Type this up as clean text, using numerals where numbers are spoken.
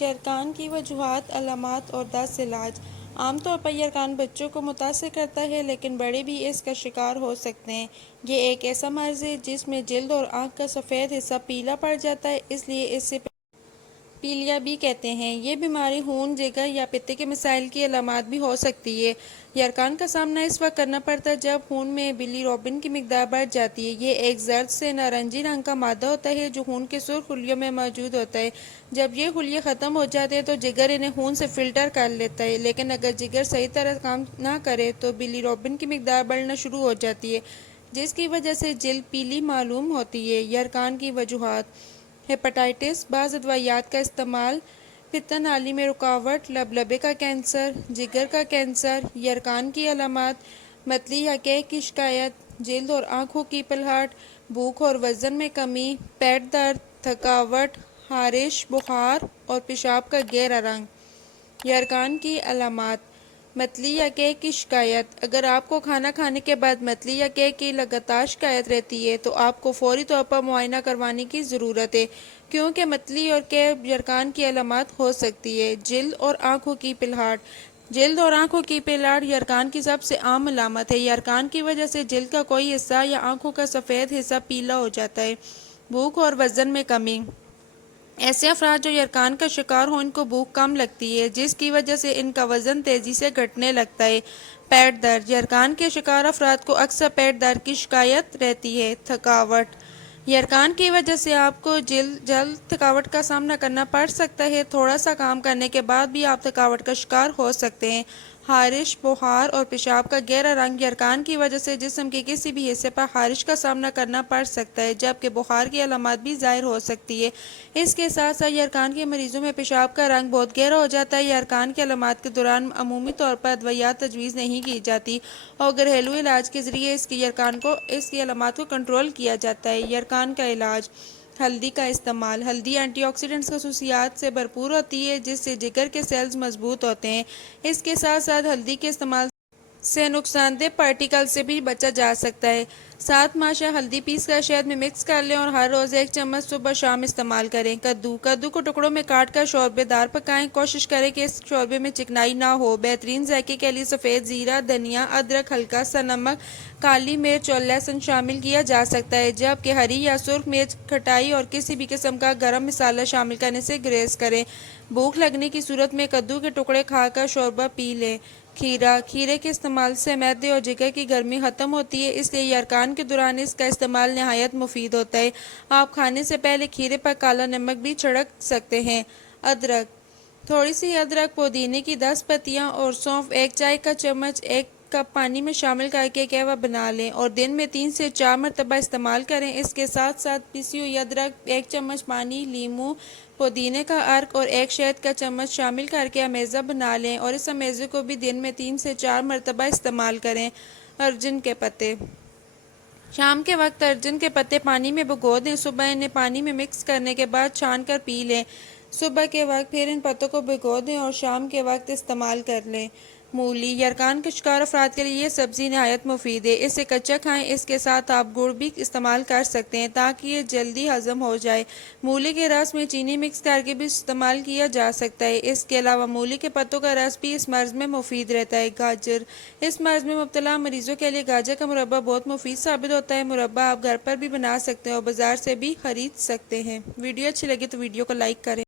یرقان کی وجوہات، علامات اور 10 علاج۔ عام طور پر یرقان بچوں کو متاثر کرتا ہے، لیکن بڑے بھی اس کا شکار ہو سکتے ہیں۔ یہ ایک ایسا مرض ہے جس میں جلد اور آنکھ کا سفید حصہ پیلا پڑ جاتا ہے، اس لیے اسے پیلیا بھی کہتے ہیں۔ یہ بیماری خون، جگر یا پتے کے مسائل کی علامات بھی ہو سکتی ہے۔ یرقان کا سامنا اس وقت کرنا پڑتا ہے جب خون میں بلی روبن کی مقدار بڑھ جاتی ہے۔ یہ ایک زرد سے نارنجی رنگ کا مادہ ہوتا ہے جو خون کے سرخ خلیوں میں موجود ہوتا ہے۔ جب یہ خلیے ختم ہو جاتے ہیں تو جگر انہیں خون سے فلٹر کر لیتا ہے، لیکن اگر جگر صحیح طرح کام نہ کرے تو بلی روبن کی مقدار بڑھنا شروع ہو جاتی ہے، جس کی وجہ سے جلد پیلی معلوم ہوتی ہے۔ یرقان کی وجوہات: ہیپاٹائٹس، بعض ادویات کا استعمال، پتہ نالی میں رکاوٹ، لبلبے کا کینسر، جگر کا کینسر۔ یرقان کی علامات: متلی یا کیک کی شکایت، جلد اور آنکھوں کی پلہٹ، بھوک اور وزن میں کمی، پیٹ درد، تھکاوٹ، خارش، بخار اور پیشاب کا گہرا رنگ۔ یرقان کی علامات: متلی یا کیک کی شکایت: اگر آپ کو کھانا کھانے کے بعد متلی یا کیک کی لگاتار شکایت رہتی ہے تو آپ کو فوری طور پر معائنہ کروانے کی ضرورت ہے، کیونکہ متلی اور کیک یرقان کی علامات ہو سکتی ہے۔ جلد اور آنکھوں کی پلہٹ: جلد اور آنکھوں کی پلہٹ یرقان کی سب سے عام علامت ہے۔ یرقان کی وجہ سے جلد کا کوئی حصہ یا آنکھوں کا سفید حصہ پیلا ہو جاتا ہے۔ بھوک اور وزن میں کمی: ایسے افراد جو یرقان کا شکار ہوں ان کو بھوک کم لگتی ہے، جس کی وجہ سے ان کا وزن تیزی سے گھٹنے لگتا ہے۔ پیٹ درد: یرقان کے شکار افراد کو اکثر پیٹ درد کی شکایت رہتی ہے۔ تھکاوٹ: یرقان کی وجہ سے آپ کو جلد تھکاوٹ کا سامنا کرنا پڑ سکتا ہے۔ تھوڑا سا کام کرنے کے بعد بھی آپ تھکاوٹ کا شکار ہو سکتے ہیں۔ خارش، بخار اور پیشاب کا گہرا رنگ: یرقان کی وجہ سے جسم کے کسی بھی حصے پر خارش کا سامنا کرنا پڑ سکتا ہے، جبکہ بخار کی علامات بھی ظاہر ہو سکتی ہے۔ اس کے ساتھ ساتھ یرقان کے مریضوں میں پیشاب کا رنگ بہت گہرا ہو جاتا ہے۔ یرقان کی علامات کے دوران عمومی طور پر ادویات تجویز نہیں کی جاتی اور گھریلو علاج کے ذریعے اس کی علامات کو کنٹرول کیا جاتا ہے۔ یرقان کا علاج: ہلدی کا استعمال۔ ہلدی اینٹی آکسیڈنٹس خصوصیات سے بھرپور ہوتی ہے جس سے جگر کے سیلز مضبوط ہوتے ہیں۔ اس کے ساتھ ساتھ ہلدی کے استعمال سے نقصان دہ پارٹیکل سے بھی بچا جا سکتا ہے۔ 7 ماشا ہلدی پیس کر شہد میں مکس کر لیں اور ہر روز 1 چمچ صبح شام استعمال کریں۔ کدو کو ٹکڑوں میں کاٹ کر شوربے دار پکائیں۔ کوشش کریں کہ اس شوربے میں چکنائی نہ ہو۔ بہترین ذائقے کے لیے سفید زیرہ، دھنیا، ادرک، ہلکا سا نمک، کالی مرچ اور لہسن شامل کیا جا سکتا ہے، جبکہ ہری یا سرخ مرچ، کھٹائی اور کسی بھی قسم کا گرم مسالہ شامل کرنے سے گریز کریں۔ بھوک لگنے کی صورت میں کدو کے ٹکڑے کھا کر شوربہ پی لیں۔ کھیرے کے استعمال سے معدے اور جگر کی گرمی ختم ہوتی ہے، اس لیے یرقان کے دوران اس کا استعمال نہایت مفید ہوتا ہے۔ آپ کھانے سے پہلے کھیرے پر کالا نمک بھی چھڑک سکتے ہیں۔ ادرک: تھوڑی سی ادرک، پودینے کی 10 پتیاں اور سونف 1 چائے کا چمچ 1 کپ پانی میں شامل کرکے قہوہ بنا لیں اور دن میں 3 سے 4 مرتبہ استعمال کریں۔ اس کے ساتھ ساتھ پیسی ہوئی ادرک، 1 چمچ پانی، لیموں، پودینے کا عرق اور 1 شہد کا چمچ شامل کرکے امیزہ بنا لیں اور اس امیزے کو بھی دن میں 3 سے 4 مرتبہ استعمال کریں۔ ارجن کے پتے: شام کے وقت ارجن کے پتے پانی میں بھگو دیں۔ صبح انہیں پانی میں مکس کرنے کے بعد چھان کر پی لیں۔ صبح کے وقت پھر ان پتوں کو بھگو دیں اور شام کے وقت استعمال کر لیں۔ مولی: یرقان کے شکار افراد کے لیے یہ سبزی نہایت مفید ہے۔ اسے کچا کھائیں۔ اس کے ساتھ آپ گڑ بھی استعمال کر سکتے ہیں تاکہ یہ جلدی ہضم ہو جائے۔ مولی کے رس میں چینی مکس کرکے بھی استعمال کیا جا سکتا ہے۔ اس کے علاوہ مولی کے پتوں کا رس بھی اس مرض میں مفید رہتا ہے۔ گاجر: اس مرض میں مبتلا مریضوں کے لیے گاجر کا مربہ بہت مفید ثابت ہوتا ہے۔ مربہ آپ گھر پر بھی بنا سکتے ہیں اور بازار سے بھی خرید سکتے ہیں۔ ویڈیو اچھی لگی تو ویڈیو کو لائک کریں۔